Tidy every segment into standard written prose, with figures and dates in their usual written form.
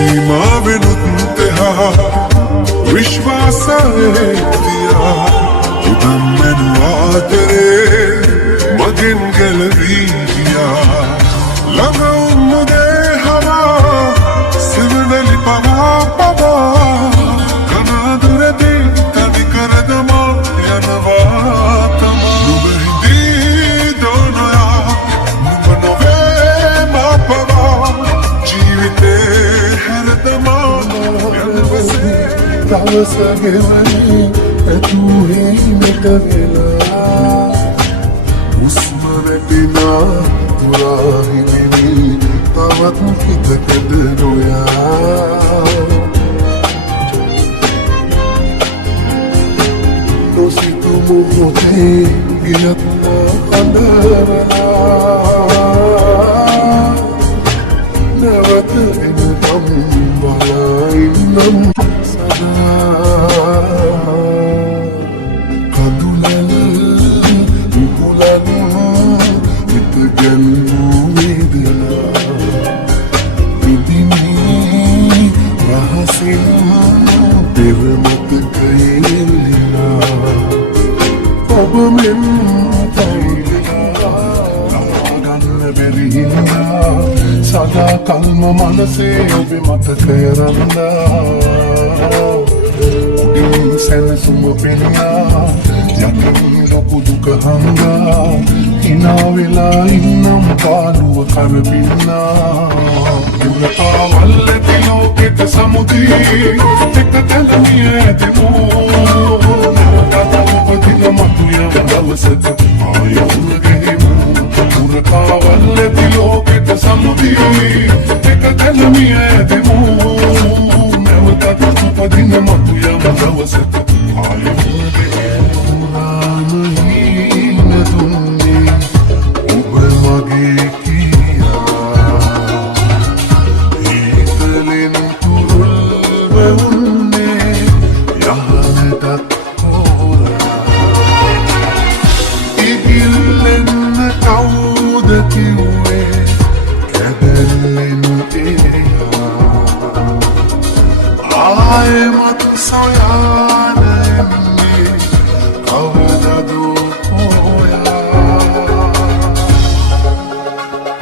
සීමාවෙනුත් විශ්වාසයේ තියා ඉදම් මනුආදරේ මගෙන් ගැලවී ගියා ළඟවුම් මුදේ හවා සිවනලි පවා පවා කනදුරදී තනි කර දමා යනවා තමා නුඹ හිඳී දොනොයා නුඹ නොවේ මා පවා ජීවිතේ හැර දමා යනවසේ දවස ගෙවනේ ඇතුහේ මෙත වෙලා හුස්ම වැටිනා පුරාහිමිනි තවත් හිතකද නොයා නොසිතු මොහොතේ ගියත් අඳවලා නැවත එනනම් බලයිනම් සදා කල්ම මනසේ ඔබ මතකය රඳා උඩින් සැනසුම පෙන්නා යටින් ලොකු දුක හංගා හිනා වෙලා ඉන්නම් පාළුව කරපින්නා දුරතාවල් ඇති ලෝකෙට සමුදී එක තැනමිය ඇතිමෝ නැවතත් උපදින මතුයන දවසක ආයුම ගෙහෙමු දුරතාවල් ඇති ලෝකෙට සමුදී එක තැනමිය ඇතිමෝ නැවතත් උපදින මතුයන දවසක ආයුම ගෙහෙමු නාමහීන දුන්නේ ඔබ මගේ කියා හිතලෙන් තුරුල් වුන්නේ යහනටත් හොරා ඉගිල්ලෙන්න කවුද කිව්වේ කැදල්ලෙන් එයා ආයෙමත් සොයාන එන්නේ කවදද හොයා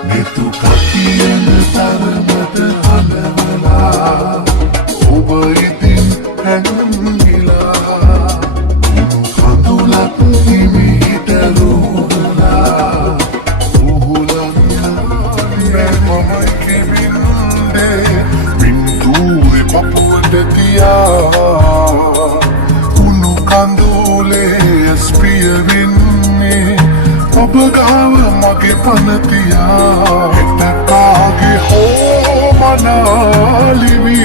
නිතු කතියන තරමට හලවලා ඔබ ඉතින් හැංගිලා කඳුලක් හිමිට රුහුණා උහුලන්නේ මම කිවින්නේ බින්දුවේ පපුවට තියා උණු කඳුලේ ස්ප්‍රිය වෙන්නේ ඔබ ගාව මගේ පනතියා එතකාගේ හෝමනාලිවි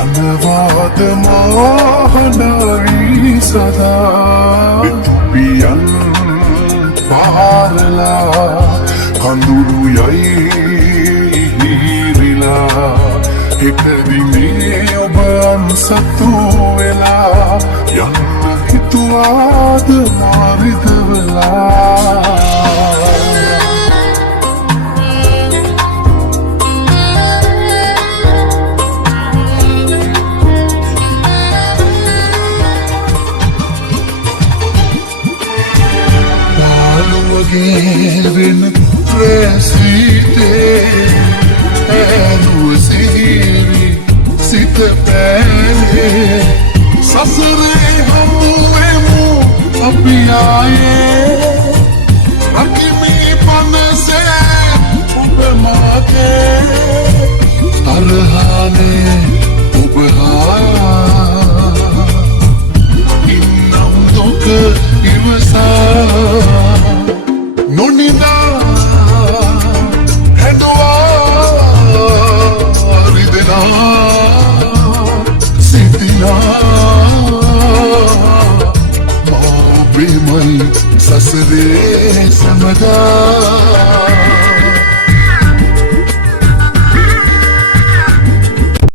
යනවාද මහනවී සදා පියන් පාරලා කඳුරු යයි හිරිලා එක දිනේ ඔබ අන්සතු වෙලා යන්න හිතුවාද මාරිදවලා Given presite enu sihiri sita pele sasare hamu emu apiaye akimi panase ube mate tarhane ubha innam dok ivasa Nonida Hedwa Ridena Sitina Ma Bemai Sasre Samada